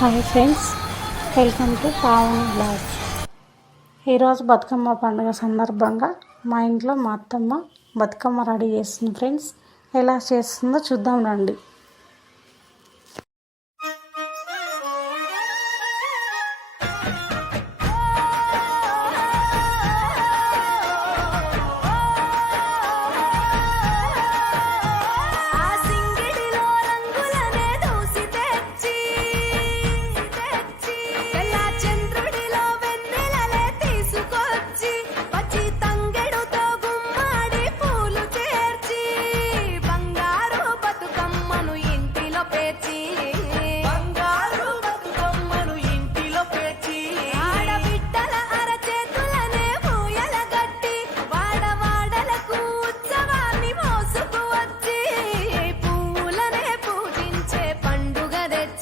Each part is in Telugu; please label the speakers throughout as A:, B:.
A: Hi friends welcome to Pavan blog ఈరోజు బతుకమ్మ పండుగ సందర్భంగా మా ఇంట్లో మా అత్తమ్మ బతుకమ్మ రెడీ చేస్తుంది ఫ్రెండ్స్ ఎలా చేస్తుందో చూద్దాం రండి.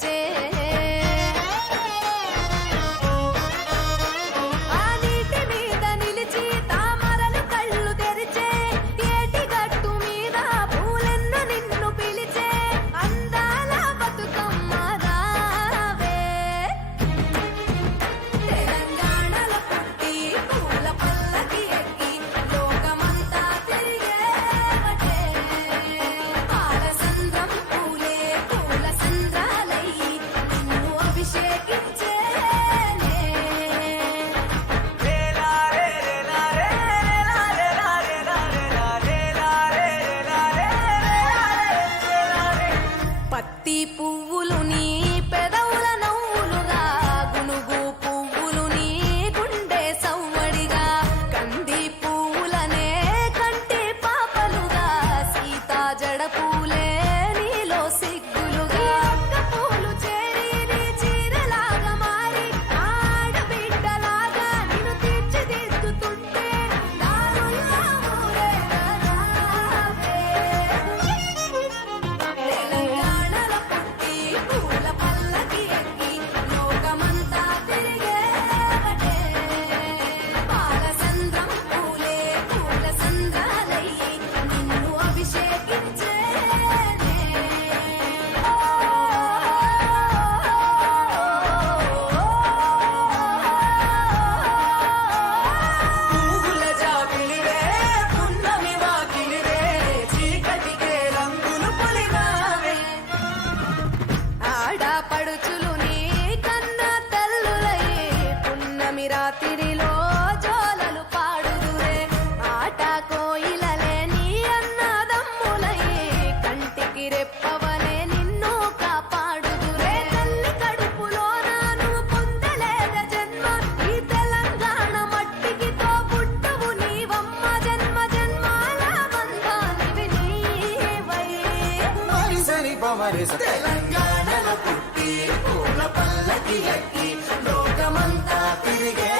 B: চেয়ে Ibu. తెలంగాణ పుట్టి పూల పల్లకి ఎక్కి లోకమంతా
C: తిరిగే